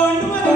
Oh, no, no.